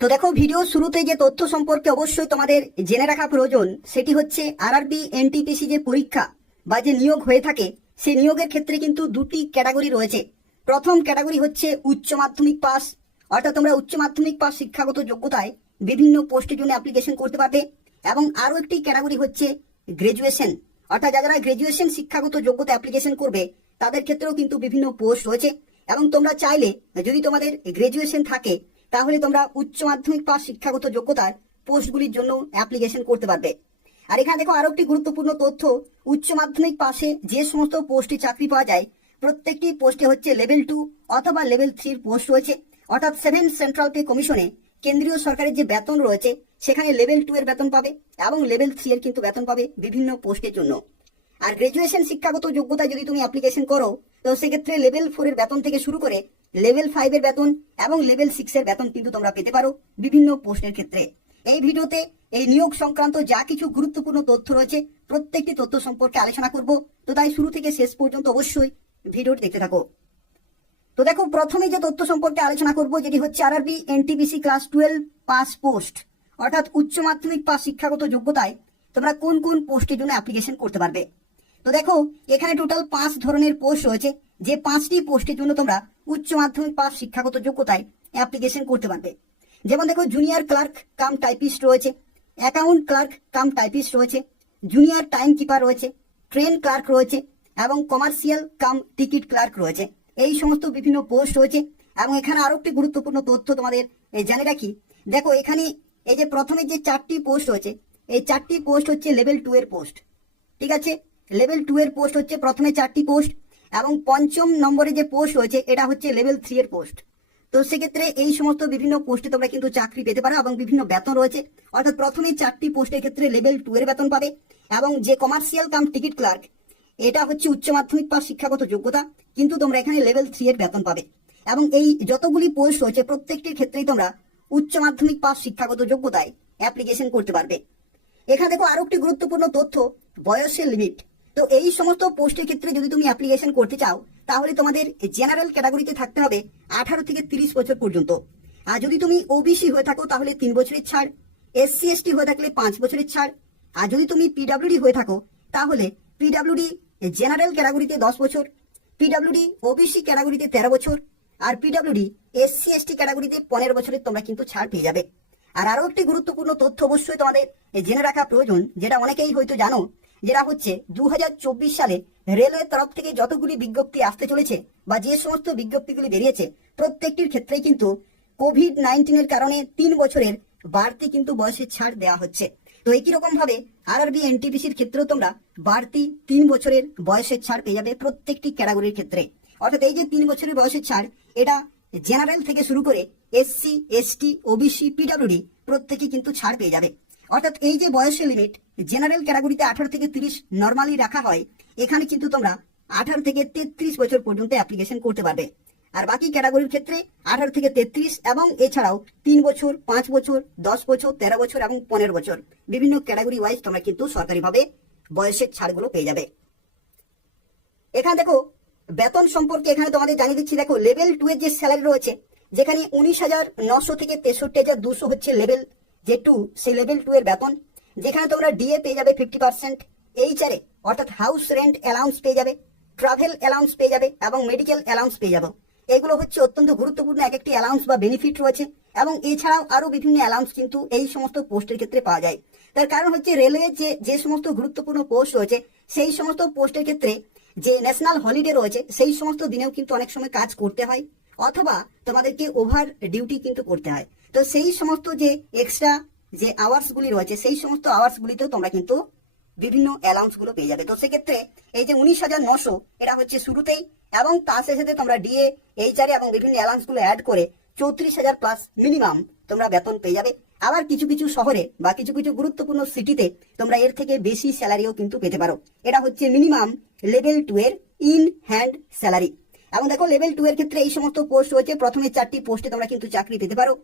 তো দেখো, ভিডিও শুরুতে যে তথ্য সম্পর্কে অবশ্যই তোমাদের জেনে রাখা প্রয়োজন সেটি হচ্ছে আরআরবি এনটিপিসি যে পরীক্ষা বা যে নিয়োগ হয়ে থাকে সেই নিয়োগের ক্ষেত্রে কিন্তু দুটি ক্যাটাগরি রয়েছে। প্রথম ক্যাটাগরি হচ্ছে উচ্চ মাধ্যমিক পাস, অর্থাৎ তোমরা উচ্চ মাধ্যমিক পাস শিক্ষাগত যোগ্যতায় বিভিন্ন পোস্টের জন্য অ্যাপ্লিকেশন করতে পারবে। এবং আরও একটি ক্যাটাগরি হচ্ছে গ্রাজুয়েশন, অর্থাৎ যারা গ্রাজুয়েশন শিক্ষাগত যোগ্যতা অ্যাপ্লিকেশন করবে তাদের ক্ষেত্রেও কিন্তু বিভিন্ন পোস্ট রয়েছে। এবং তোমরা চাইলে যদি তোমাদের গ্রাজুয়েশন থাকে তাহলে তোমরা উচ্চ মাধ্যমিক পাস শিক্ষাগত যোগ্যতার পোস্টগুলির জন্য অ্যাপ্লিকেশন করতে পারবে। আর এখানে দেখো আরো একটি গুরুত্বপূর্ণ তথ্য, উচ্চ মাধ্যমিক পাশে যে সমস্ত পোস্টে চাকরি পাওয়া যায় প্রত্যেকটি পোস্টে হচ্ছে লেভেল 2 অথবা লেভেল 3 পোস্ট রয়েছে। অর্থাৎ 7 সেন্ট্রাল পে কমিশনে কেন্দ্রীয় সরকারের যে বেতন রয়েছে সেখানে লেভেল 2 এর বেতন পাবে এবং লেভেল 3 এর কিন্তু বেতন পাবে বিভিন্ন পোস্টের জন্য। আর গ্রাজুয়েশন শিক্ষাগত যোগ্যতা যদি তুমি অ্যাপ্লিকেশন করো তো সেক্ষেত্রে লেভেল 4 এর বেতন থেকে শুরু করে লেভেল 5 এর বেতন এবং লেভেল 6 এর বেতন কিন্তু তোমরা পেতে পারো বিভিন্ন পোস্টের ক্ষেত্রে। এই ভিডিওতে এই নিয়োগ সংক্রান্ত যা কিছু গুরুত্বপূর্ণ তথ্য রয়েছে প্রত্যেকটি তথ্য সম্পর্কে আলোচনা করব, তো তাই শুরু থেকে শেষ পর্যন্ত অবশ্যই ভিডিওটি দেখতে থাকো। তো দেখো, প্রথমে যে তথ্য সম্পর্কে আলোচনা করব যেটি হচ্ছে RRB NTPC class 12 pass post, অর্থাৎ উচ্চ মাধ্যমিক পাস শিক্ষাগত যোগ্যতায় তোমরা কোন কোন পোস্টের জন্য অ্যাপ্লিকেশন করতে পারবে। তো দেখো, এখানে টোটাল 5 ধরনের পোস্ট রয়েছে, যে 5টি পোস্টের জন্য তোমরা উচ্চ মাধ্যমিক পাস শিক্ষাগত যোগ্যতায় অ্যাপ্লিকেশন করতে পারবে। যেমন দেখো, জুনিয়র ক্লার্ক কাম টাইপিস্ট রয়েছে, অ্যাকাউন্ট ক্লার্ক কাম টাইপিস্ট রয়েছে, জুনিয়র টাইম কিপার রয়েছে, ট্রেন ক্লার্ক রয়েছে এবং কমার্শিয়াল কাম টিকিট ক্লার্ক রয়েছে। এই সমস্ত বিভিন্ন পোস্ট রয়েছে। এবং এখানে আরো একটি গুরুত্বপূর্ণ তথ্য তোমাদের জানে রাখি, দেখো এখানে এই যে প্রথমে যে 4টি পোস্ট রয়েছে এই 4টি পোস্ট হচ্ছে লেভেল 2 এর পোস্ট। ঠিক আছে, লেভেল 2 এর পোস্ট হচ্ছে প্রথমে 4টি পোস্ট এবং পঞ্চম নম্বরে যে পোস্ট রয়েছে এটা হচ্ছে লেভেল 3 এর পোস্ট। তো সেক্ষেত্রে এই সমস্ত বিভিন্ন পোস্টে তোমরা কিন্তু চাকরি পেতে পারো এবং বিভিন্ন বেতন রয়েছে। অর্থাৎ প্রথমে 4টি পোস্টের ক্ষেত্রে লেভেল 2 এর বেতন পাবে এবং যে কমার্শিয়াল কাম টিকিট ক্লার্ক এটা হচ্ছে উচ্চ মাধ্যমিক পাস শিক্ষাগত যোগ্যতা, কিন্তু তোমরা এখানে লেভেল 3 এর বেতন পাবে। এবং এই যতগুলি পোস্ট রয়েছে প্রত্যেকটির ক্ষেত্রেই তোমরা উচ্চ মাধ্যমিক পাস শিক্ষাগত যোগ্যতায় অ্যাপ্লিকেশন করতে পারবে। এখানে দেখো আরো একটি গুরুত্বপূর্ণ তথ্য, বয়সের লিমিট। তো এই সমস্ত পোস্টের ক্ষেত্রে যদি তুমি অ্যাপ্লিকেশন করতে চাও তাহলে তোমাদের জেনারেল ক্যাটাগরিতে থাকতে হবে 18 থেকে 30 বছর পর্যন্ত। আর যদি তুমি ওবিসি হয়ে থাকো তাহলে 3 বছরের ছাড়, এসসি এসটি হয়ে থাকলে 5 বছরের ছাড়। আর যদি তুমি পিডাব্লিউডি হয়ে থাকো তাহলে পিডাব্লিউডি জেনারেল ক্যাটাগরিতে 10 বছর, পিডাব্লিউডি ওবিসি ক্যাটাগরিতে 13 বছর, আর পিডাব্লিউডি এসসি এসটি ক্যাটাগরিতে 15 বছরের তোমরা কিন্তু ছাড় পেয়ে যাবে। আর আরো একটি গুরুত্বপূর্ণ তথ্য অবশ্যই তোমাদের জেনে রাখা প্রয়োজন, যেটা অনেকেই হয়তো জানো, যেটা হচ্ছে 2024 সালে রেলওয়ের তরফ থেকে যতগুলি বিজ্ঞপ্তি আসতে চলেছে বা যে সমস্ত বিজ্ঞপ্তিগুলি বেরিয়েছে প্রত্যেকটির ক্ষেত্রেই কিন্তু কোভিড-19 এর কারণে 3 বছরের বাড়তি কিন্তু বয়সের ছাড় দেওয়া হচ্ছে। তো একই রকম ভাবে আরআরবি এনটিপিসির ক্ষেত্রেও তোমরা বাড়তি 3 বছরের বয়সের ছাড় পেয়ে যাবে প্রত্যেকটি ক্যাটাগরির ক্ষেত্রে। অর্থাৎ এই যে 3 বছরের বয়সের ছাড় এটা জেনারেল থেকে শুরু করে এসসি এসটি ওবিসি পিডাব্লিউডি প্রত্যেকেই কিন্তু ছাড় পেয়ে যাবে। অর্থাৎ এই যে বয়সের লিমিট জেনারেল ক্যাটাগরিতে 18 থেকে 30 নর্মালি রাখা হয়, এখানে কিন্তু তোমরা 18 থেকে 33 বছর পর্যন্ত অ্যাপ্লিকেশন করতে পারবে। আর বাকি ক্যাটাগরির ক্ষেত্রে 18 থেকে 33 এবং এছাড়াও 3 বছর, 5 বছর, 10 বছর, 13 বছর এবং 15 বছর বিভিন্ন ক্যাটাগরি ওয়াইজ তোমরা কিন্তু সরকারিভাবে বয়সের ছাড়গুলো পেয়ে যাবে। এখানে দেখো বেতন সম্পর্কে এখানে তোমাদের জানিয়ে দিচ্ছি। দেখো লেভেল 2 এর যে স্যালারি রয়েছে, যেখানে 19,900 থেকে 63,200 হচ্ছে লেভেল যে 2 সেই লেভেল 2 এর বেতন, যেখানে তোমরা ডিএ পেয়ে যাবে 50%, এইচআরএ অর্থাৎ হাউস রেন্ট অ্যালাউন্স পেয়ে যাবে, ট্রাভেল অ্যালাউন্স পেয়ে যাবে এবং মেডিকেল অ্যালাউন্স পেয়ে যাবে। এগুলো হচ্ছে অত্যন্ত গুরুত্বপূর্ণ এক একটি অ্যালাউন্স বা বেনিফিট রয়েছে। এবং এছাড়াও আরো বিভিন্ন অ্যালাউন্স কিন্তু এই সমস্ত পোস্টের ক্ষেত্রে পাওয়া যায়। তার কারণ হচ্ছে রেলওয়ে যে সমস্ত গুরুত্বপূর্ণ পোস্ট রয়েছে সেই সমস্ত পোস্টের ক্ষেত্রে যে ন্যাশনাল হলিডে রয়েছে সেই সমস্ত দিনেও কিন্তু অনেক সময় কাজ করতে হয়, অথবা তোমাদেরকে ওভার ডিউটি কিন্তু করতে হয়। তো সেই সমস্ত যে এক্সট্রা যে আওয়ার্স গুলি রয়েছে সেই সমস্ত আওয়ার্স গুলিতেও তোমরা কিন্তু বিভিন্ন অ্যালাউন্স গুলো পেয়ে যাবে। তো সেক্ষেত্রে এই যে 19,900 এটা হচ্ছে শুরুতেই, এবং তার শেষে তোমরা ডিএ, এইচআরএ এবং বিভিন্ন অ্যালাউন্স গুলো অ্যাড করে 34,000 প্লাস মিনিমাম তোমরা বেতন পেয়ে যাবে। আবার কিছু কিছু শহরে বা কিছু কিছু গুরুত্বপূর্ণ সিটিতে তোমরা এর থেকে বেশি স্যালারিও কিন্তু পেতে পারো। এটা হচ্ছে মিনিমাম লেভেল 2 এর ইন হ্যান্ড স্যালারি। এবং দেখো লেভেল 2 এর ক্ষেত্রে এই সমস্ত পোস্ট রয়েছে, প্রথমে 4টি পোস্টে তোমরা কিন্তু চাকরি পেতে পারো।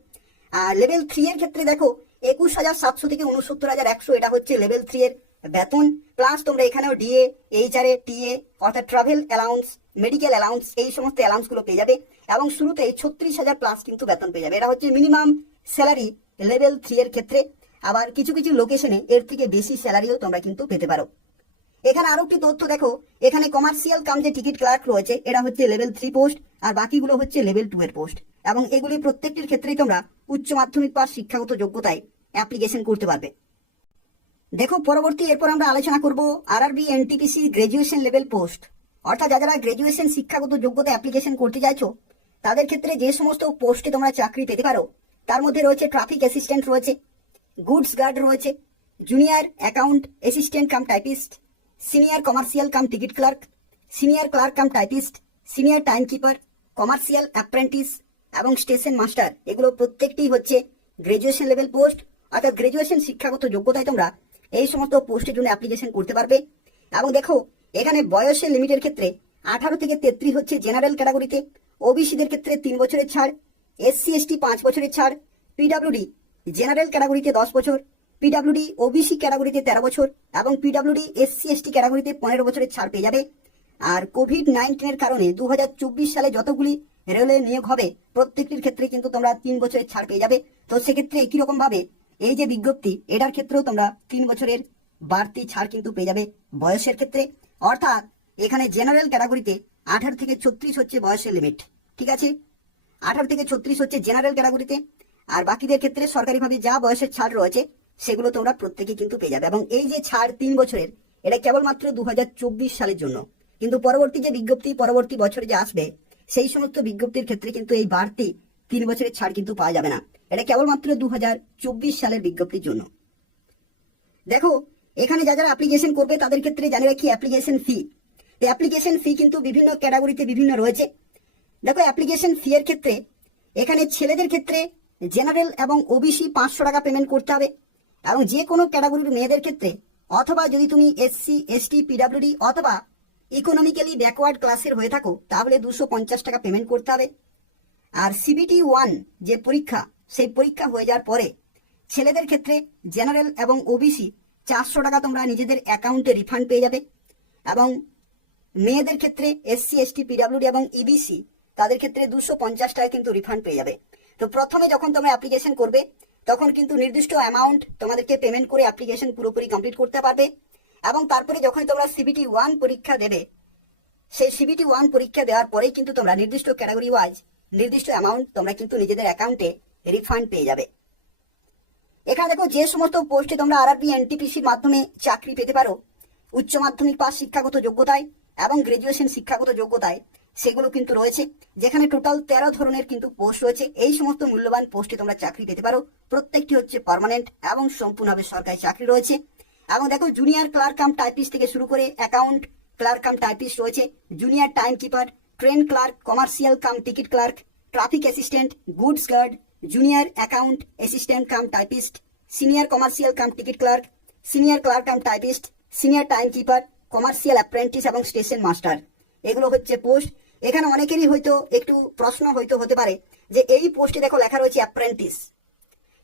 আর লেভেল 3 এর ক্ষেত্রে দেখো 21,700 থেকে 69,100 এটা হচ্ছে লেভেল 3 এর বেতন, প্লাস তোমরা এখানেও ডিএ, এইচআরএ, টিএ অর্থাৎ ট্রাভেল অ্যালাউন্স, মেডিকেল অ্যালাউন্স এই সমস্ত অ্যালাউন্স গুলো পেয়ে যাবে। এবং শুরুতে 36,000 প্লাস কিন্তু বেতন পেয়ে যাবে। এটা হচ্ছে মিনিমাম স্যালারি লেভেল 3 এর ক্ষেত্রে, আবার কিছু কিছু লোকেশনে এর থেকে বেশি স্যালারিও তোমরা কিন্তু পেতে পারো। এখানে আরো একটি তথ্য দেখো, এখানে কমার্শিয়াল কাম যে টিকিট ক্লার্ক রয়েছে এটা হচ্ছে লেভেল 3 পোস্ট, আর বাকিগুলো হচ্ছে লেভেল 2 এর পোস্ট, এবং এগুলি প্রত্যেকটির ক্ষেত্রেই তোমরা উচ্চ মাধ্যমিক পাস শিক্ষাগত যোগ্যতায় অ্যাপ্লিকেশন করতে পারবে। দেখো পরবর্তী এরপর আমরা আলোচনা করব RRB NTPC graduation level post, অর্থাৎ যারা গ্রাজুয়েশন শিক্ষাগত যোগ্যতা অ্যাপ্লিকেশন করতে চাইছো তাদের ক্ষেত্রে যে সমস্ত পোস্টে তোমরা চাকরি পেতে পারো তার মধ্যে রয়েছে ট্রাফিক অ্যাসিস্ট্যান্ট রয়েছে, গুডস গার্ড রয়েছে, junior account assistant cum typist, senior commercial cum ticket clerk, senior clerk cum typist, senior time keeper, commercial apprentice এবং স্টেশন মাস্টার। এগুলো প্রত্যেকটি হচ্ছে গ্রাজুয়েশন লেভেল পোস্ট, অর্থাৎ গ্রাজুয়েশন শিক্ষাগত যোগ্যতায় তোমরা এই সমস্ত পোস্টের জন্য অ্যাপ্লিকেশন করতে পারবে। এবং দেখো এখানে বয়সের লিমিটের ক্ষেত্রে 18 থেকে 33 হচ্ছে জেনারেল ক্যাটাগরিতে, ওবিসিদের ক্ষেত্রে 3 বছরের ছাড়, এসসি এসটি 5 বছরের ছাড়, পিডাব্লিউডি জেনারেল ক্যাটাগরিতে 10 বছর, পিডাব্লিউডি ওবিসি ক্যাটাগরিতে 13 বছর এবং পিডাব্লিউডি এসসি এসটি ক্যাটাগরিতে 15 বছরের ছাড় পেয়ে যাবে। আর কোভিড-19 কারণে 2024 সালে যতগুলি রেলওয়ে নিয়োগ হবে প্রত্যেকটির ক্ষেত্রে কিন্তু তোমরা 3 বছরের ছাড় পেয়ে যাবে। তো সেক্ষেত্রে একই রকম ভাবে এই যে বিজ্ঞপ্তি এটার ক্ষেত্রেও তোমরা 3 বছরের বাড়তি ছাড় কিন্তু পেয়ে যাবে বয়সের ক্ষেত্রে। অর্থাৎ এখানে জেনারেল ক্যাটাগরিতে 18 থেকে 36 হচ্ছে বয়সের লিমিট, ঠিক আছে? 18 থেকে 36 হচ্ছে জেনারেল ক্যাটাগরিতে, আর বাকিদের ক্ষেত্রে সরকারিভাবে যা বয়সের ছাড় রয়েছে সেগুলো তোমরা প্রত্যেকে কিন্তু পেয়ে যাবে। এবং এই যে ছাড় 3 বছরের, এটা কেবলমাত্র 2024 সালের জন্য, কিন্তু পরবর্তী যে বিজ্ঞপ্তি পরবর্তী বছরে যে আসবে সেই সমস্ত বিজ্ঞপ্তির ক্ষেত্রে কিন্তু এই বাড়তি 3 বছরের ছাড় কিন্তু পাওয়া যাবে না। এটা কেবলমাত্র 2024 সালের বিজ্ঞপ্তির জন্য। দেখো এখানে যারা অ্যাপ্লিকেশন করবে তাদের ক্ষেত্রে জানি রাখি অ্যাপ্লিকেশন ফি। অ্যাপ্লিকেশন ফি কিন্তু বিভিন্ন ক্যাটাগরিতে বিভিন্ন রয়েছে। দেখো অ্যাপ্লিকেশন ফি এর ক্ষেত্রে এখানে ছেলেদের ক্ষেত্রে জেনারেল এবং ওবিসি 500 টাকা পেমেন্ট করতে হবে, এবং যে কোনো ক্যাটাগরির মেয়েদের ক্ষেত্রে অথবা যদি তুমি এসসি এসটি পিডাব্লিউডি অথবা ইকোনমিক্যালি ব্যাকওয়ার্ড ক্লাসের হয়ে থাকো তাহলে 250 টাকা পেমেন্ট করতে হবে। আর সিবিটি 1 যে পরীক্ষা সেই পরীক্ষা হয়ে যাওয়ার পরে ছেলেদের ক্ষেত্রে জেনারেল এবং ওবিসি 400 টাকা তোমরা নিজেদের অ্যাকাউন্টে রিফান্ড পেয়ে যাবে, এবং মেয়েদের ক্ষেত্রে এসসি এসটি পিডাব্লিউডি এবং ইবিসি তাদের ক্ষেত্রে 250 টাকা কিন্তু রিফান্ড পেয়ে যাবে। তো প্রথমে যখন তোমরা অ্যাপ্লিকেশন করবে তখন কিন্তু নির্দিষ্ট অ্যামাউন্ট তোমাদেরকে পেমেন্ট করে অ্যাপ্লিকেশন পুরোপুরি কমপ্লিট করতে পারবে, এবং তারপরে যখন তোমরা সিবিটি 1 পরীক্ষা দেবে সেই সিবিটি 1 পরীক্ষা দেওয়ার পরেই কিন্তু তোমরা নির্দিষ্ট ক্যাটাগরি ওয়াইজ নির্দিষ্ট অ্যামাউন্ট তোমরা কিন্তু নিজেদের অ্যাকাউন্টে রিফান্ড পেয়ে যাবে। এখানে দেখো যে সমস্ত পোস্টে তোমরা আরআরবি এনটিপিসির মাধ্যমে চাকরি পেতে পারো উচ্চ মাধ্যমিক পাস শিক্ষাগত যোগ্যতায় এবং গ্রাজুয়েশন শিক্ষাগত যোগ্যতায়, সেগুলো কিন্তু রয়েছে, যেখানে টোটাল 13 ধরনের কিন্তু পোস্ট রয়েছে। এই সমস্ত মূল্যবান পোস্টে তোমরা চাকরি পেতে পারো, প্রত্যেকটি হচ্ছে পার্মানেন্ট এবং সম্পূর্ণভাবে সরকারি চাকরি রয়েছে। এবং দেখো জুনিয়র ক্লার্ক কাম টাইপিস্ট থেকে শুরু করে অ্যাকাউন্ট ক্লার্ক কাম টাইপিস্ট রয়েছে, junior time keeper, train clerk, commercial cum ticket clerk, traffic assistant, goods guard, junior account assistant cum typist, senior commercial cum ticket clerk, senior clerk cum typist, senior time keeper, commercial apprentice এবং station master. এগুলো হচ্ছে post. এখানে অনেকেরই হয়তো একটু প্রশ্ন হয়তো হতে পারে যে এই পোস্টে দেখো লেখা রয়েছে অ্যাপ্রেন্টিস,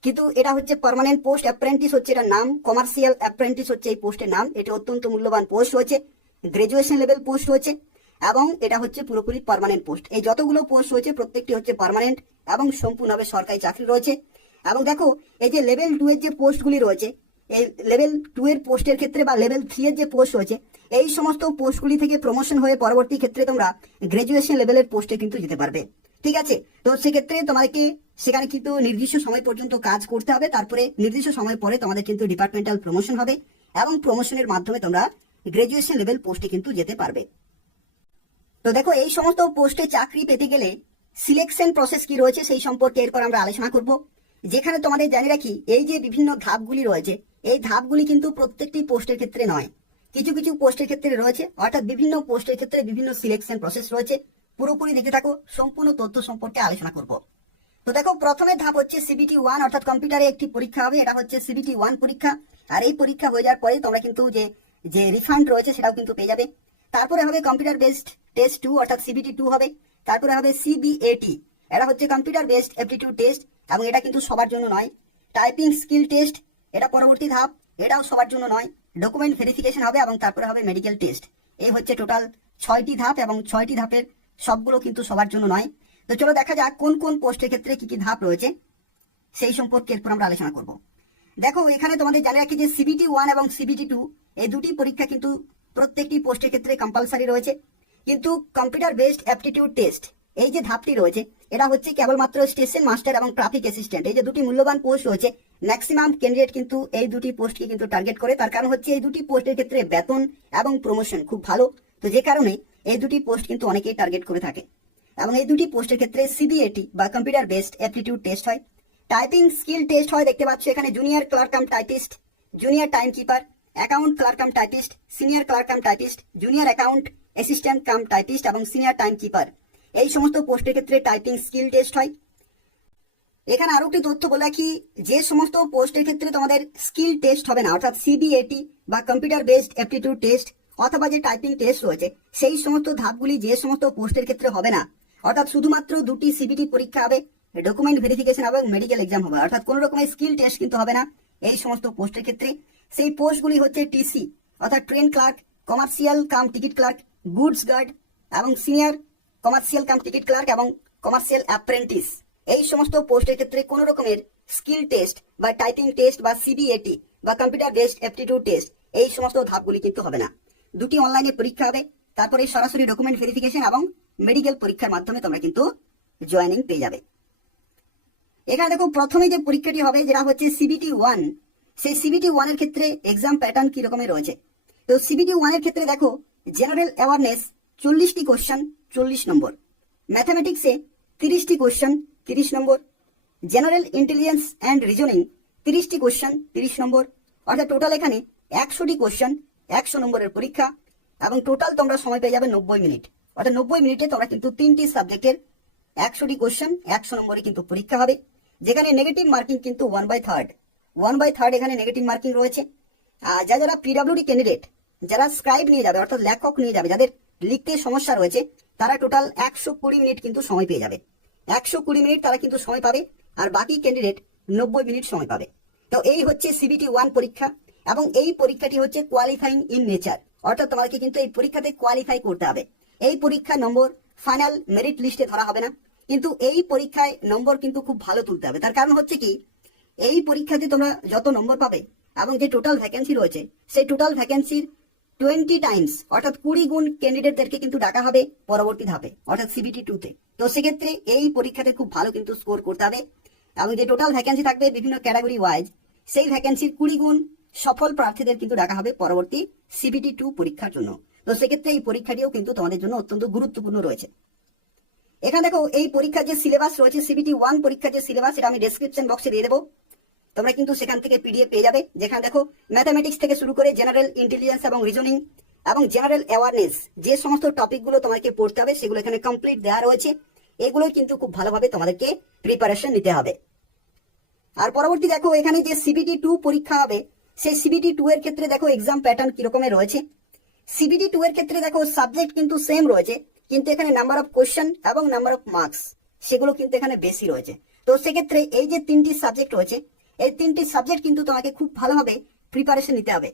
কিন্তু এটা হচ্ছে পার্মানেন্ট পোস্ট। অ্যাপ্রেন্টিস হচ্ছে এটার নাম, কমার্শিয়াল অ্যাপ্রেন্টিস হচ্ছে এই পোস্টের নাম। এটা অত্যন্ত মূল্যবান পোস্ট রয়েছে, গ্রাজুয়েশন লেভেল পোস্ট রয়েছে, এবং এটা হচ্ছে পুরোপুরি পার্মানেন্ট পোস্ট। এই যতগুলো পোস্ট রয়েছে প্রত্যেকটি হচ্ছে পার্মানেন্ট এবং সম্পূর্ণভাবে সরকারি চাকরি রয়েছে। এবং দেখো এই যে লেভেল 2 এর যে পোস্টগুলি রয়েছে, এই লেভেল 2 এর পোস্টের ক্ষেত্রে বা লেভেল 3 এর যে পোস্ট রয়েছে এই সমস্ত পোস্টগুলি থেকে প্রমোশন হয়ে পরবর্তী ক্ষেত্রে তোমরা গ্রাজুয়েশন লেভেলের পোস্টে কিন্তু যেতে পারবে, ঠিক আছে? তো সেক্ষেত্রে তোমাদেরকে সেখানে কিন্তু নির্দিষ্ট সময় পর্যন্ত কাজ করতে হবে, তারপরে নির্দিষ্ট সময় পরে তোমাদের কিন্তু ডিপার্টমেন্টাল প্রমোশন হবে এবং প্রমোশনের মাধ্যমে তোমরা গ্রাজুয়েশন লেভেল পোস্টে কিন্তু যেতে পারবে। তো দেখো এই সমস্ত পোস্টে চাকরি পেতে গেলে সিলেকশন প্রসেস কি রয়েছে সেই সম্পর্কে এরপর আমরা আলোচনা করব, যেখানে তোমাদের জানিয়ে রাখি এই যে বিভিন্ন ধাপগুলি রয়েছে এই ধাপগুলি কিন্তু প্রত্যেকটি পোস্টের ক্ষেত্রে নয়, কিছু কিছু পোস্টের ক্ষেত্রে রয়েছে, অর্থাৎ বিভিন্ন পোস্টের ক্ষেত্রে বিভিন্ন সিলেকশন প্রসেস রয়েছে। পুরোপুরি দেখে থাকো, সম্পূর্ণ তথ্য সম্পর্কে আলোচনা করব। তো দেখো প্রথমে ধাপ হচ্ছে সিবিটি 1, অর্থাৎ কম্পিউটারে একটি পরীক্ষা হবে, এটা হচ্ছে সিবিটি 1 পরীক্ষা। আর এই পরীক্ষা হয়ে যাওয়ার পরে তোমরা কিন্তু যে রিফান্ড রয়েছে সেটাও কিন্তু পেয়ে যাবে। তারপরে হবে কম্পিউটার বেসড টেস্ট 2, অর্থাৎ সিবিটি 2 হবে। তারপরে হবে সিবিএটি, এটা হচ্ছে কম্পিউটার বেসড অ্যাপটিটিউড টেস্ট, এবং এটা কিন্তু সবার জন্য নয়। টাইপিং স্কিল টেস্ট, এটা পরবর্তী ধাপ, এটাও সবার জন্য নয়। ডকুমেন্ট ভেরিফিকেশন হবে এবং তারপরে হবে মেডিকেল টেস্ট। এই হচ্ছে টোটাল 6টি ধাপ, এবং 6টি ধাপের সবগুলো কিন্তু সবার জন্য নয়। তো চলো দেখা যাক কোন কোন পোস্টের ক্ষেত্রে কি কি ধাপ রয়েছে। সেই সম্পর্কে এরপর আমরা আলোচনা করব। দেখো এখানে তোমাদের জানে রাখি যে সিবিটি 1 এবং সিবিটি 2 এই দুটি পরীক্ষা কিন্তু প্রত্যেকটি পোস্টের ক্ষেত্রে কম্পালসারি রয়েছে। কিন্তু কম্পিউটার বেসড অ্যাপটিটিউড টেস্ট এই যে ধাপটি রয়েছে এটা হচ্ছে কেবলমাত্র স্টেশন মাস্টার এবং ট্রাফিক অ্যাসিস্ট্যান্ট, এই যে দুটি মূল্যবান পোস্ট রয়েছে, ম্যাক্সিমাম ক্যান্ডিডেট কিন্তু এই দুটি পোস্টকে কিন্তু টার্গেট করে। তার কারণ হচ্ছে এই দুটি পোস্টের ক্ষেত্রে বেতন এবং প্রমোশন খুব ভালো, তো যে কারণে এই দুটি পোস্ট কিন্তু অনেকেই টার্গেট করে থাকে। এবং এই দুটি পোস্টের ক্ষেত্রে সিবিএটি বা কম্পিউটার বেসড অ্যাপটিটিউড টেস্ট হয়, টাইপিং স্কিল টেস্ট হয়। দেখতে পাচ্ছ এখানে junior clerk cum typist, junior time keeper, account clerk cum typist, senior clerk cum typist, junior account assistant cum typist এবং সিনিয়র টাইম কিপার, এই সমস্ত পোস্টের ক্ষেত্রে টাইপিং স্কিল টেস্ট হয়। এখানে আরো একটি তথ্য বলে রাখি, যে সমস্ত পোস্টের ক্ষেত্রে তোমাদের স্কিল টেস্ট হবে না, অর্থাৎ সিবিএটি বা কম্পিউটার বেসড অ্যাপটিটিউড টেস্ট অথবা যে টাইপিং টেস্ট রয়েছে, সেই সমস্ত ধাপগুলি যে সমস্ত পোস্টের ক্ষেত্রে হবে না, অর্থাৎ শুধুমাত্র দুটি সিবিটি পরীক্ষা হবে, ডকুমেন্ট ভেরিফিকেশন এবং মেডিকেল এক্সাম হবে, অর্থাৎ কোনো রকমের স্কিল টেস্ট কিন্তু হবে না এই সমস্ত পোস্টের ক্ষেত্রে। সেই পোস্টগুলি হচ্ছে টিসি অর্থাৎ train clerk, commercial cum ticket clerk, goods guard এবং senior commercial cum ticket clerk এবং কমার্শিয়াল অ্যাপ্রেন্টিস। এই সমস্ত পোস্টের ক্ষেত্রে কোনো রকমের স্কিল টেস্ট বা টাইপিং টেস্ট বা সিবিএটি বা কম্পিউটার বেসড অ্যাপটিটিউড টেস্ট এই সমস্ত ধাপগুলি কিন্তু হবে না। দুটি অনলাইনে পরীক্ষা হবে, তারপরে সরাসরি ডকুমেন্ট ভেরিফিকেশন এবং মেডিকেল পরীক্ষার মাধ্যমে তোমরা কিন্তু জয়েনিং পেয়ে যাবে। এখানে দেখো প্রথমে যে পরীক্ষাটি হবে যেটা হচ্ছে সিবিটি 1, সেই সিবিটি 1 এর ক্ষেত্রে এক্সাম প্যাটার্ন কি রকমের রয়েছে। তো সিবিটি 1 এর ক্ষেত্রে দেখো জেনারেল অ্যাওয়ারনেস 40টি কোশ্চেন 40 নম্বর, ম্যাথামেটিক্সে 30টি question 30 number, general intelligence and reasoning 30টি কোশ্চেন 30 নম্বর, অর্থাৎ টোটাল এখানে 100টি কোশ্চেন 100 নম্বরের পরীক্ষা। এবং টোটাল তোমরা সময় পেয়ে যাবে 90 মিনিট, অর্থাৎ 90 মিনিটে তোমরা কিন্তু 3টি সাবজেক্টের 100টি কোশ্চেন 100 নম্বরে কিন্তু পরীক্ষা হবে, যেখানে নেগেটিভ মার্কিং কিন্তু 1/3 এখানে নেগেটিভ মার্কিং রয়েছে। আর যারা পিডব্লিউডি ক্যান্ডিডেট, যারা স্ক্রাইব নিয়ে যাবে অর্থাৎ লেখক নিয়ে যাবে, যাদের লিখতে সমস্যা রয়েছে, তারা টোটাল 120 মিনিট কিন্তু সময় পেয়ে যাবে, 120 মিনিট তারা কিন্তু সময় পাবে, আর বাকি ক্যান্ডিডেট 90 মিনিট সময় পাবে। তো এই হচ্ছে সিবিটি 1 পরীক্ষা, এবং এই পরীক্ষাটি হচ্ছে কোয়ালিফাইং ইন নেচার, অর্থাৎ তোমাকে কিন্তু এই পরীক্ষাতে কোয়ালিফাই করতে হবে। এই পরীক্ষার নম্বর ফাইনাল মেরিট লিস্টে ধরা হবে না, কিন্তু এই পরীক্ষায় নম্বর কিন্তু খুব ভালো তুলতে হবে। তার কারণ হচ্ছে কি, এই পরীক্ষাতে তোমরা যত নম্বর পাবে এবং যে টোটাল ভ্যাকেন্সি রয়েছে, সেই টোটাল ভ্যাকেন্সির 20 টাইমস অর্থাৎ 20 গুণ ক্যান্ডিডেটদেরকে কিন্তু ডাকা হবে পরবর্তী ধাপে অর্থাৎ সিবিটি 2 তে। তো সেক্ষেত্রে এই পরীক্ষাতে খুব ভালো কিন্তু স্কোর করতে হবে, এবং যে টোটাল ভ্যাকেন্সি থাকবে বিভিন্ন ক্যাটাগরি ওয়াইজ, সেই ভ্যাকেন্সির 20 গুণ সফল প্রার্থীদের কিন্তু ডাকা হবে পরবর্তী সিবিটি 2 পরীক্ষার জন্য। তো সেক্ষেত্রে এই পরীক্ষাটিও কিন্তু তোমাদের জন্য অত্যন্ত গুরুত্বপূর্ণ রয়েছে। এখানে দেখো এই পরীক্ষার যে সিলেবাস রয়েছে, সিবিটি 1 পরীক্ষার যে সিলেবাস, এটা আমি ডেসক্রিপশন বক্সে দিয়ে দেবো, তোমরা কিন্তু সেখান থেকে পিডিএফ পেয়ে যাবে। যেখানে দেখো ম্যাথামেটিক্স থেকে শুরু করে জেনারেল ইন্টেলিজেন্স এবং রিজনিং এবং জেনারেল অ্যাওয়ারনেস, যে সমস্ত টপিকগুলো তোমাকে পড়তে হবে সেগুলো এখানে কমপ্লিট দেওয়া রয়েছে। এগুলো কিন্তু খুব ভালোভাবে তোমাদেরকে প্রিপারেশন নিতে হবে। আর পরবর্তী দেখো এখানে যে সিবিটি 2 পরীক্ষা হবে, সেই সিবিটি 2 এর ক্ষেত্রে দেখো এক্সাম প্যাটার্ন কিরকমের রয়েছে। সিবিটি 2 এর ক্ষেত্রে দেখো সাবজেক্ট কিন্তু সেম রয়েছে, কিন্তু এখানে নাম্বার অফ কোশ্চেন এবং নাম্বার অফ মার্কস সেগুলো কিন্তু এখানে বেশি রয়েছে। তো সেক্ষেত্রে এই যে 3টি সাবজেক্ট রয়েছে, এই 3টি সাবজেক্ট কিন্তু তোমাকে খুব ভালোভাবে প্রিপারেশন নিতে হবে।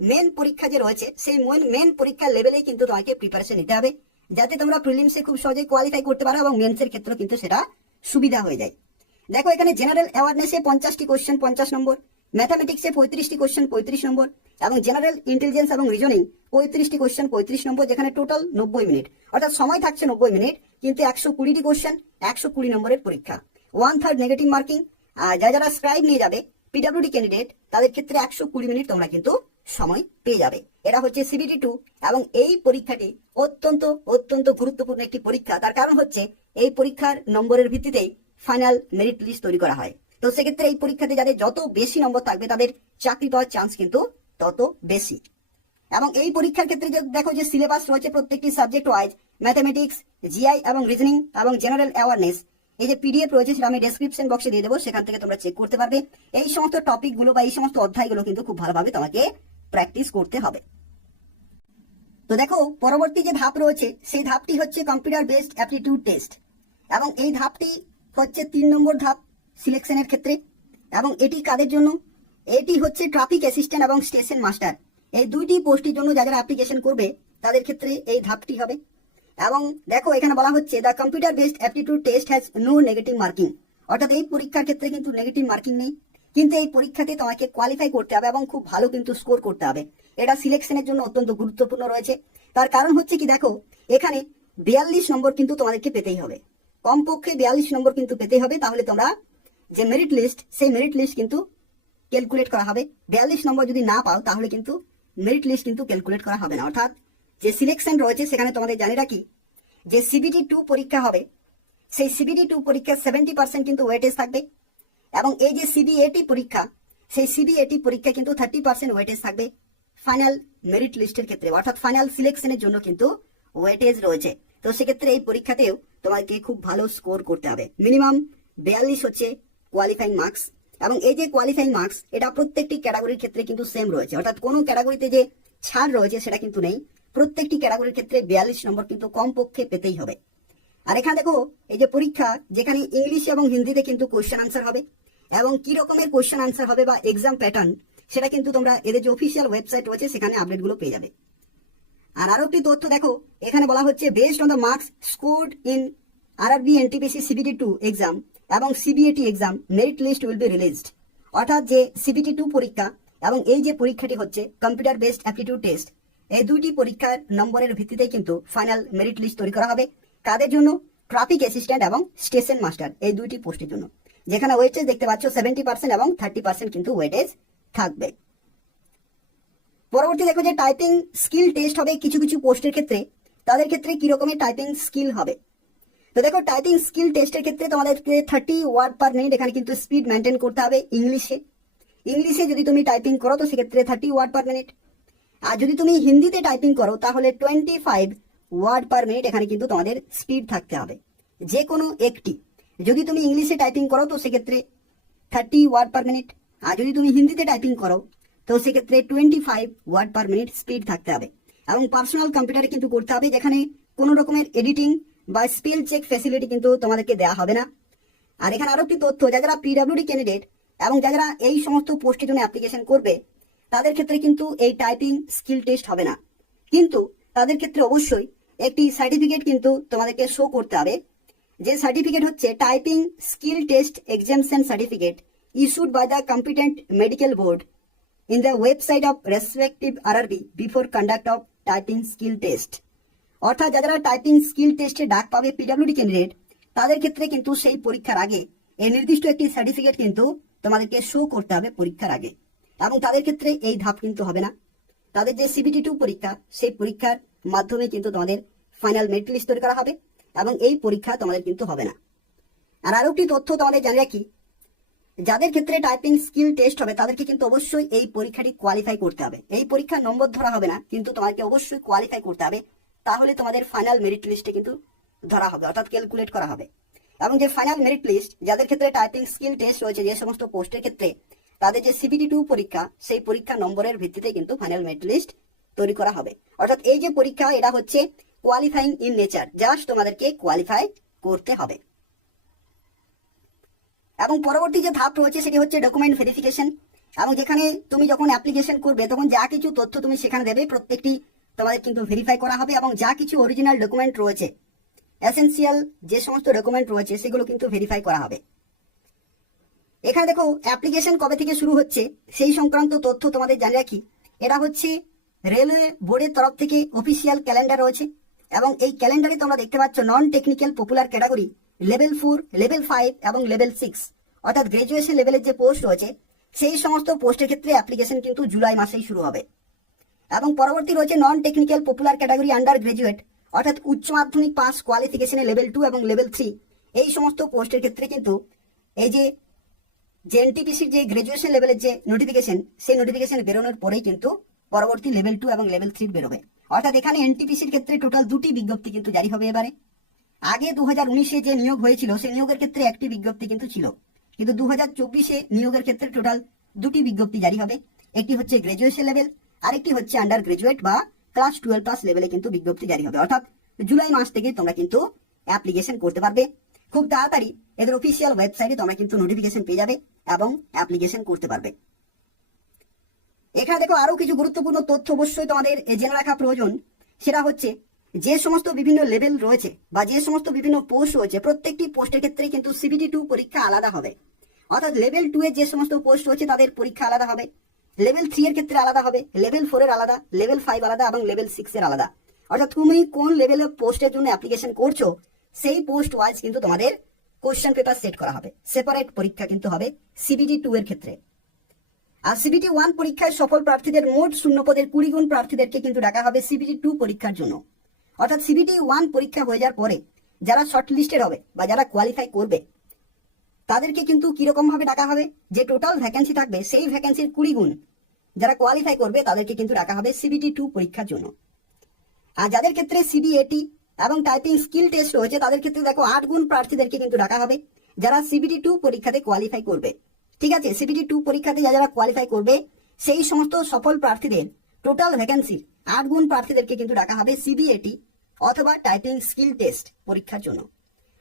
মেন পরীক্ষা যে রয়েছে, সেই মেন পরীক্ষার লেভেলেই কিন্তু তোমাকে প্রিপারেশন নিতে হবে, যাতে তোমরা প্রিলিমসে খুব সহজে কোয়ালিফাই করতে পারো এবং মেন্সের ক্ষেত্রে কিন্তু সেটা সুবিধা হয়ে যায়। দেখো এখানে জেনারেল অ্যাওয়ারনেসে 50টি কোশ্চেন 50 নম্বর, ম্যাথামেটিক্সে 35টি কোশ্চেন 35 নম্বর, এবং জেনারেল ইন্টেলিজেন্স এবং রিজনিং 35টি কোশ্চেন 35 নম্বর, যেখানে টোটাল 90 মিনিট, অর্থাৎ সময় থাকছে 90 মিনিট, কিন্তু 120টি কোশ্চেন 120 নম্বরের পরীক্ষা, 1/3 নেগেটিভ মার্কিং। আর যারা স্ক্রাইব নিয়ে যাবে পিডব্লিউডি ক্যান্ডিডেট, তাদের ক্ষেত্রে 120 মিনিট তোমরা কিন্তু সময় পেয়ে যাবে। এটা হচ্ছে সিবিটি 2, এবং এই পরীক্ষাটি অত্যন্ত অত্যন্ত গুরুত্বপূর্ণ একটি পরীক্ষা। তার কারণ হচ্ছে এই পরীক্ষার নম্বরের ভিত্তিতেই ফাইনাল মেরিট লিস্ট তৈরি করা হয়। তো সেক্ষেত্রে এই পরীক্ষাতে যাদের যত বেশি নম্বর থাকবে তাদের চাকরি পাওয়ার চান্স কিন্তু তত বেশি। এবং এই পরীক্ষার ক্ষেত্রে যে দেখো যে সিলেবাস রয়েছে প্রত্যেকটি সাবজেক্ট ওয়াইজ, ম্যাথামেটিক্স, জিআই এবং রিজনিং এবং জেনারেল অ্যাওয়ারনেস, এই যে পিডিএফ রয়েছে সেটা আমি ডেসক্রিপশন বক্সে দিয়ে দেবো, সেখান থেকে তোমরা চেক করতে পারবে। এই সমস্ত টপিকগুলো বা এই সমস্ত অধ্যায়গুলো কিন্তু খুব ভালোভাবে তোমাকে প্র্যাকটিস করতে হবে। তো দেখো পরবর্তী যে ধাপ রয়েছে, সেই ধাপটি হচ্ছে কম্পিউটার বেসড অ্যাপটিটিউড টেস্ট, এবং এই ধাপটি হচ্ছে 3 নম্বর ধাপ সিলেকশনের ক্ষেত্রে। এবং এটি কাদের জন্য? এটি হচ্ছে ট্রাফিক অ্যাসিস্ট্যান্ট এবং স্টেশন মাস্টার, এই দুইটি পোস্টের জন্য যারা অ্যাপ্লিকেশন করবে তাদের ক্ষেত্রে এই ধাপটি হবে। এবং দেখো এখানে বলা হচ্ছে the computer based aptitude test has no negative marking, অর্থাৎ এই পরীক্ষার ক্ষেত্রে কিন্তু নেগেটিভ মার্কিং নেই, কিন্তু এই পরীক্ষাতে তোমাকে কোয়ালিফাই করতে হবে এবং খুব ভালো কিন্তু স্কোর করতে হবে। এটা সিলেকশনের জন্য অত্যন্ত গুরুত্বপূর্ণ রয়েছে। তার কারণ হচ্ছে কি, দেখো এখানে 42 নম্বর কিন্তু তোমাদেরকে পেতেই হবে, কমপক্ষে 42 নম্বর কিন্তু পেতেই হবে, তাহলে তোমরা যে মেরিট লিস্ট, সেই মেরিট লিস্ট কিন্তু ক্যালকুলেট করা হবে। 42 নম্বর যদি না পাও তাহলে কিন্তু মেরিট লিস্ট কিন্তু ক্যালকুলেট করা হবে না। অর্থাৎ যে সিলেকশন রয়েছে সেখানে তোমাদের জানি রাখি যে সিবিটি 2 পরীক্ষা হবে, সেই সিবিটি 2 পরীক্ষার 70% কিন্তু ওয়েটেজ থাকবে, এবং এই যে সিবিএটি পরীক্ষা, সেই সিবিএটি পরীক্ষা কিন্তু 30% ওয়েটেজ থাকবে ফাইনাল মেরিট লিস্টের ক্ষেত্রে, অর্থাৎ ফাইনাল সিলেকশনের জন্য কিন্তু ওয়েটেজ রয়েছে। তো সেক্ষেত্রে এই পরীক্ষাতেও তোমাকে খুব ভালো স্কোর করতে হবে। মিনিমাম 42 হচ্ছে কোয়ালিফাইং মার্কস, এবং এই যে কোয়ালিফাইং মার্কস এটা প্রত্যেকটি ক্যাটাগরির ক্ষেত্রে কিন্তু সেম রয়েছে, অর্থাৎ কোনো ক্যাটাগরিতে যে ছাড় রয়েছে সেটা কিন্তু নেই। প্রত্যেকটি ক্যাটাগরির ক্ষেত্রে 42 নম্বর কিন্তু কমপক্ষে পেতেই হবে। আর এখানে দেখো এই যে পরীক্ষা, যেখানে ইংলিশ এবং হিন্দিতে কিন্তু কোশ্চেন আনসার হবে, এবং কি রকমের কোশ্চেন আনসার হবে বা এক্সাম প্যাটার্ন, সেটা কিন্তু তোমরা এদের যে অফিসিয়াল ওয়েবসাইট রয়েছে সেখানে আপডেটগুলো পেয়ে যাবে। আর আরো একটি তথ্য দেখো, এখানে বলা হচ্ছে based on the marks scored in RRB NTPC CBT 2 exam এবং CBAT exam merit list will be released. অর্থাৎ যে সিবিটি 2 পরীক্ষা এবং এই যে পরীক্ষাটি হচ্ছে কম্পিউটার বেসড অ্যাপটিটিউড টেস্ট, এই দুইটি পরীক্ষার নম্বরের ভিত্তিতে কিন্তু ফাইনাল মেরিট লিস্ট তৈরি করা হবে। কাদের জন্য? ট্রাফিক অ্যাসিস্ট্যান্ট এবং স্টেশন মাস্টার, এই দুইটি পোস্টের জন্য, যেখানে ওয়েটেজ দেখতে পাচ্ছ 70% এবং 30% কিন্তু ওয়েটেজ থাকবে। পরবর্তী দেখো যে টাইপিং স্কিল টেস্ট হবে কিছু কিছু পোস্টের ক্ষেত্রে, তাদের ক্ষেত্রে কি রকমের টাইপিং স্কিল হবে। তো দেখো টাইপিং স্কিল টেস্টের ক্ষেত্রে তোমাদেরকে 30 ওয়ার্ড পার মিনিট এখানে কিন্তু স্পিড মেনটেন করতে হবে ইংলিশে যদি তুমি টাইপিং করো তো সেক্ষেত্রে 30 ওয়ার্ড পার মিনিট, আর যদি তুমি হিন্দিতে টাইপিং করো তাহলে 25 ওয়ার্ড পার মিনিট এখানে কিন্তু তোমাদের স্পিড থাকতে হবে যে কোনো একটি। যদি তুমি ইংলিশে টাইপিং করো তো সেক্ষেত্রে 30 ওয়ার্ড পার মিনিট, আর যদি তুমি হিন্দিতে টাইপিং করো তো সেক্ষেত্রে 25 ওয়ার্ড পার মিনিট স্পিড থাকতে হবে। এবং পার্সোনাল কম্পিউটারে কিন্তু করতে হবে, যেখানে কোনো রকমের এডিটিং বা স্পেল চেক ফ্যাসিলিটি কিন্তু তোমাদেরকে দেওয়া হবে না। আর এখানে আরো একটি তথ্য, যারা পিডব্লিউডি ক্যান্ডিডেট এবং যারা এই সমস্ত পোস্টের জন্য অ্যাপ্লিকেশন করবে তাদের ক্ষেত্রে কিন্তু এই টাইপিং স্কিল টেস্ট হবে না, কিন্তু তাদের ক্ষেত্রে অবশ্যই একটি সার্টিফিকেট কিন্তু তোমাদেরকে শো করতে হবে, যে সার্টিফিকেট হচ্ছে typing skill test exemption certificate issued by the competent medical board in the website of respective RRB before conduct of typing skill test। অর্থাৎ যারা টাইপিং স্কিল টেস্টে ডাক পাবে পিডব্লিউডি ক্যান্ডিডেট, তাদের ক্ষেত্রে কিন্তু সেই পরীক্ষার আগে এই নির্দিষ্ট একটি সার্টিফিকেট কিন্তু তোমাদেরকে শো করতে হবে পরীক্ষার আগে, এবং তাদের ক্ষেত্রে এই ধাপ কিন্তু হবে না। তাদের যে সিবিটি 2 পরীক্ষা, সেই পরীক্ষার মাধ্যমে কিন্তু তোমাদের ফাইনাল মেরিট লিস্ট তৈরি করা হবে, এবং এই পরীক্ষা তোমাদের কিন্তু হবে না। আর আরো একটি তথ্য তোমাদের জানিয়ে রাখি, যাদের ক্ষেত্রে টাইপিং স্কিল টেস্ট হবে তাদেরকে কিন্তু অবশ্যই এই পরীক্ষাটি কোয়ালিফাই করতে হবে। এই পরীক্ষার নম্বর ধরা হবে না, কিন্তু তোমাকে অবশ্যই কোয়ালিফাই করতে হবে, তাহলে তোমাদের ফাইনাল মেরিট লিস্টে কিন্তু ধরা হবে, অর্থাৎ ক্যালকুলেট করা হবে। এবং যে ফাইনাল মেরিট লিস্ট, যাদের ক্ষেত্রে টাইপিং স্কিল টেস্ট রয়েছে যে সমস্ত পোস্টের ক্ষেত্রে, তাদের যে সিবিটি 2 পরীক্ষা, সেই পরীক্ষা নম্বরের ভিত্তিতে কিন্তু ফাইনাল মেরিট লিস্ট তৈরি করা হবে। অর্থাৎ এই যে পরীক্ষা, এটা হচ্ছে কোয়ালিফাইং ইন নেচার, জাস্ট তোমাদেরকে কোয়ালিফাই করতে হবে। এবং পরবর্তী যে ধাপ রয়েছে সেটি হচ্ছে ডকুমেন্ট ভেরিফিকেশন, এবং যেখানে তুমি যখন অ্যাপ্লিকেশন করবে তখন যা কিছু তথ্য তুমি সেখানে দেবে প্রত্যেকটি তোমাদের কিন্তু ভেরিফাই করা হবে, এবং যা কিছু অরিজিনাল ডকুমেন্ট রয়েছে, এসেনশিয়াল যে সমস্ত ডকুমেন্ট রয়েছে সেগুলো কিন্তু ভেরিফাই করা হবে। এখানে দেখো অ্যাপ্লিকেশন কবে থেকে শুরু হচ্ছে সেই সংক্রান্ত তথ্য তোমাদের জানিয়ে রাখি। এটা হচ্ছে রেলওয়ে বোর্ডের তরফ থেকে অফিসিয়াল ক্যালেন্ডার রয়েছে, এবং এই ক্যালেন্ডারে তোমরা দেখতে পাচ্ছ non technical popular category level 4, level 5 এবং লেভেল 6, অর্থাৎ গ্রাজুয়েশন লেভেলের যে পোস্ট রয়েছে সেই সমস্ত পোস্টের ক্ষেত্রে অ্যাপ্লিকেশন কিন্তু জুলাই মাসেই শুরু হবে। এবং পরবর্তী রয়েছে non technical popular category under graduate, অর্থাৎ উচ্চ মাধ্যমিক পাস কোয়ালিফিকেশনে লেভেল 2 এবং লেভেল 3, এই সমস্ত পোস্টের ক্ষেত্রে কিন্তু এই যে এনটিপিসির যে গ্রাজুয়েশন লেভেলের যে নোটিফিকেশন, সেই নোটিফিকেশন বেরোনোর পরেই কিন্তু পরবর্তী লেভেল 2 এবং লেভেল 3 বেরোবে। অর্থাৎ এখানে এনটিপিসির ক্ষেত্রে টোটাল 2টি বিজ্ঞপ্তি কিন্তু জারি হবে এবারে। আগে 2019-এ যে নিয়োগ হয়েছিল সেই নিয়োগের ক্ষেত্রে একটি বিজ্ঞপ্তি কিন্তু ছিল, কিন্তু 2024-এ নিয়োগের ক্ষেত্রে টোটাল 2টি বিজ্ঞপ্তি জারি হবে। একটি হচ্ছে গ্রাজুয়েশন লেভেল, আরেকটি হচ্ছে আন্ডার গ্রাজুয়েট বা ক্লাস 12 পাস লেভেলে কিন্তু বিজ্ঞপ্তি জারি হবে। অর্থাৎ জুলাই মাস থেকে তোমরা কিন্তু অ্যাপ্লিকেশন করতে পারবে। খুব তাড়াতাড়ি এদের অফিসিয়াল ওয়েবসাইটে তোমরা কিন্তু নোটিফিকেশন পেয়ে যাবে এবং অ্যাপ্লিকেশন করতে পারবে। এখানে দেখো আরো কিছু গুরুত্বপূর্ণ তথ্য অবশ্যই তোমাদের জেনে রাখা প্রয়োজন, সেটা হচ্ছে যে সমস্ত বিভিন্ন লেভেল রয়েছে বা যে সমস্ত বিভিন্ন পোস্ট রয়েছে, প্রত্যেকটি পোস্টের ক্ষেত্রে কিন্তু সিবিটি 2 পরীক্ষা আলাদা হবে। অর্থাৎ লেভেল 2 এর যে সমস্ত পোস্ট রয়েছে তাদের পরীক্ষা আলাদা হবে, লেভেল 3 এর ক্ষেত্রে আলাদা হবে, লেভেল 4 এর আলাদা, লেভেল 5 আলাদা এবং লেভেল 6 এর আলাদা। অর্থাৎ তুমি কোন লেভেলের পোস্টের জন্য অ্যাপ্লিকেশন করছো সেই পোস্ট ওয়াইজ কিন্তু তোমাদের কোশ্চেন পেপার সেট করা হবে। সেপারেট পরীক্ষা কিন্তু হবে সিবিটি 2 এর ক্ষেত্রে। আর সিবিটি 1 পরীক্ষায় সফল প্রার্থীদের মোট শূন্যপদের 20 গুণ প্রার্থীদেরকে কিন্তু ডাকা হবে সিবিটি 2 পরীক্ষার জন্য। অর্থাৎ সিবিটি 1 পরীক্ষা হয়ে যাওয়ার পরে যারা শর্ট লিস্টেড হবে বা যারা কোয়ালিফাই করবে তাদেরকে কিন্তু কিরকম ভাবে ডাকা হবে, যে টোটাল ভ্যাকেন্সি থাকবে সেই ভ্যাকেন্সির 20 গুণ যারা কোয়ালিফাই করবে তাদেরকে কিন্তু ডাকা হবে সিবিটি 2 পরীক্ষার জন্য। আর যাদের ক্ষেত্রে সিবিএটি এবং টাইপিং স্কিল টেস্ট রয়েছে তাদের ক্ষেত্রে দেখো 8 গুণ প্রার্থীদেরকে কিন্তু ডাকা হবে যারা সিবিটি 2 পরীক্ষাতে কোয়ালিফাই করবে। ঠিক আছে, সিবিটি 2 পরীক্ষাতে যারা কোয়ালিফাই করবে সেই সমস্ত সফল প্রার্থীদের টোটাল ভ্যাকেন্সির 8 গুণ প্রার্থীদেরকে কিন্তু ডাকা হবে সিবিএটি অথবা টাইপিং স্কিল টেস্ট পরীক্ষার জন্য।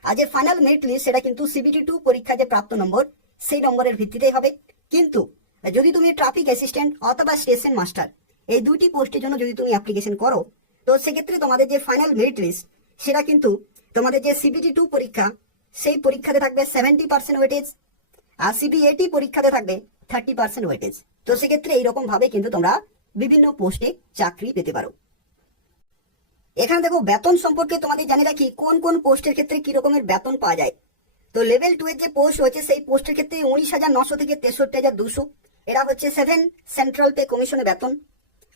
আর যে ফাইনাল মেরিট লিস্ট সেটা কিন্তু সিবিটি 2 পরীক্ষা যে প্রাপ্ত নম্বর সেই নম্বরের ভিত্তিতেই হবে। কিন্তু যদি তুমি ট্রাফিক অ্যাসিস্ট্যান্ট অথবা স্টেশন মাস্টার এই দুইটি পোস্টের জন্য যদি তুমি অ্যাপ্লিকেশন করো তো সেক্ষেত্রে তোমাদের যে ফাইনাল মেরিট লিস্ট সেটা কিন্তু তোমাদের যে সিবিটি 2 পরীক্ষা সেই পরীক্ষাতে থাকবে 70% ওয়েটেজ আর সিবিএটি পরীক্ষাতে থাকবে 30% ওয়েটেজ। তো সেক্ষেত্রে এইরকম ভাবে কিন্তু তোমরা বিভিন্ন পোস্টে চাকরি পেতে পারো। এখানে দেখো বেতন সম্পর্কে তোমাদের জানি রাখি কোন কোন পোস্টের ক্ষেত্রে কি রকমের বেতন পাওয়া যায়। তো লেভেল 2 এর যে পোস্ট রয়েছে সেই পোস্টের ক্ষেত্রে 19,900 থেকে 63,200 এটা হচ্ছে 7 সেন্ট্রাল পে কমিশনের বেতন।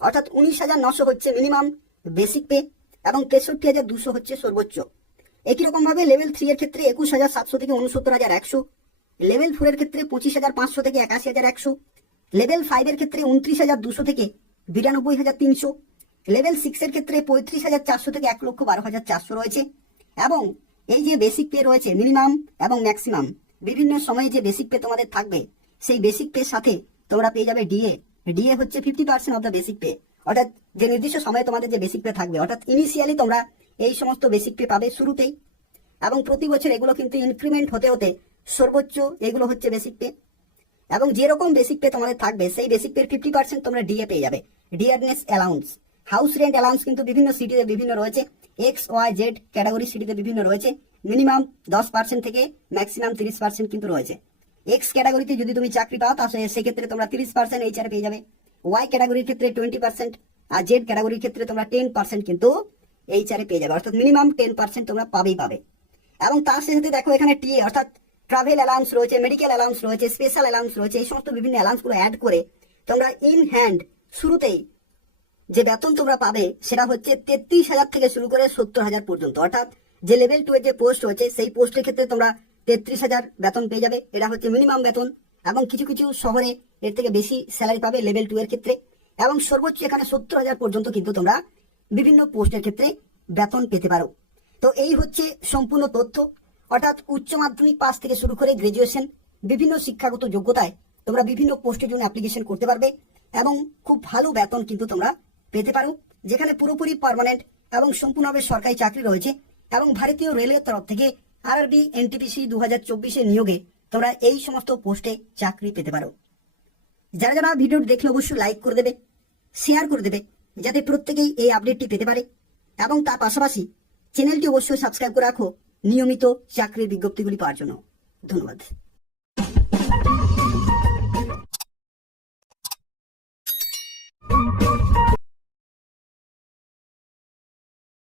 অর্থাৎ 19,900 হচ্ছে মিনিমাম বেসিক পে এবং 63,200 হচ্ছে সর্বোচ্চ। একই রকম ভাবে লেভেল 3 এর ক্ষেত্রে 21,700 থেকে 69,100, লেভেল 4 এর ক্ষেত্রে 25,500 থেকে 81,100, লেভেল 5 এর ক্ষেত্রে 29,200 থেকে 92,300, লেভেল 6 এর ক্ষেত্রে 35,400 থেকে 1,12,400 রয়েছে। এবং এই যে বেসিক পে রয়েছে মিনিমাম এবং ম্যাক্সিমাম বিভিন্ন সময়ে যে বেসিক পে তোমাদের থাকবে সেই বেসিক পে সাথে তোমরা পেয়ে যাবে ডিএ। ডিএ হচ্ছে 50% অফ দ্য বেসিক পে। অর্থাৎ যে নির্দিষ্ট সময়ে তোমাদের যে বেসিক পে থাকবে, অর্থাৎ ইনিশিয়ালি তোমরা এই সমস্ত বেসিক পে পাবে শুরুতেই এবং প্রতি বছর এগুলো কিন্তু ইনক্রিমেন্ট হতে হতে সর্বোচ্চ এগুলো হচ্ছে বেসিক পে। এবং যেরকম বেসিক পে তোমাদের থাকবে সেই বেসিক পের 50% তোমরা ডিএ পেয়ে যাবে। Dearness allowance, house rent allowance কিন্তু বিভিন্ন সিটিতে বিভিন্ন রয়েছে, এক্স ওয়াই জেড ক্যাটাগরি সিটিতে বিভিন্ন রয়েছে। মিনিমাম 10% থেকে ম্যাক্সিমাম 30% কিন্তু রয়েছে। এক্স ক্যাটাগরিতে যদি তুমি চাকরি পাও তাহলে সেক্ষেত্রে তোমরা 30% এইচআর পেয়ে যাবে, ওয়াই ক্যাটাগরির ক্ষেত্রে 20% আর জেড ক্যাটাগরির ক্ষেত্রে তোমরা 10% কিন্তু এইচআরে পেয়ে যাবে। অর্থাৎ মিনিমাম 10% তোমরা পাবেই পাবে। এবং তার সাথে দেখো এখানে টিএ অর্থাৎ ট্রাভেল অ্যালাউন্স রয়েছে, মেডিকেল অ্যালাউন্স রয়েছে, স্পেশাল অ্যালাউন্স রয়েছে। এই সমস্ত বিভিন্ন অ্যালাউন্সগুলো অ্যাড করে তোমরা ইন হ্যান্ড শুরুতেই যে বেতন তোমরা পাবে সেটা হচ্ছে 33,000 থেকে শুরু করে 70,000 পর্যন্ত। অর্থাৎ যে লেভেল 2 এর যে পোস্ট রয়েছে সেই পোস্টের ক্ষেত্রে তোমরা 33,000 বেতন পেয়ে যাবে, এটা হচ্ছে মিনিমাম বেতন। এবং কিছু কিছু শহরে এর থেকে বেশি স্যালারি পাবে লেভেল 2 এর ক্ষেত্রে। এবং সর্বোচ্চ এখানে 70,000 পর্যন্ত কিন্তু তোমরা বিভিন্ন পোস্টের ক্ষেত্রে বেতন পেতে পারো। তো এই হচ্ছে সম্পূর্ণ তথ্য। অর্থাৎ উচ্চ মাধ্যমিক পাস থেকে শুরু করে গ্রাজুয়েশন বিভিন্ন শিক্ষাগত যোগ্যতায় তোমরা বিভিন্ন পোস্টের জন্য অ্যাপ্লিকেশন করতে পারবে এবং খুব ভালো বেতন কিন্তু তোমরা পেতে পারো, যেখানে পুরোপুরি পার্মানেন্ট এবং সম্পূর্ণভাবে সরকারি চাকরি রয়েছে। এবং ভারতীয় রেলের তরফ থেকে আরআরবি এনটিপিসি 2024 নিয়োগে তোমরা এই সমস্ত পোস্টে চাকরি পেতে পারো। যারা যারা ভিডিওটি দেখলে অবশ্যই লাইক করে দেবে, শেয়ার করে দেবে যাতে প্রত্যেকেই এই আপডেটটি পেতে পারে। এবং তার পাশাপাশি চ্যানেলটি অবশ্যই সাবস্ক্রাইব করে রাখো নিয়মিত চাকরির বিজ্ঞপ্তিগুলি পাওয়ার জন্য। ধন্যবাদ।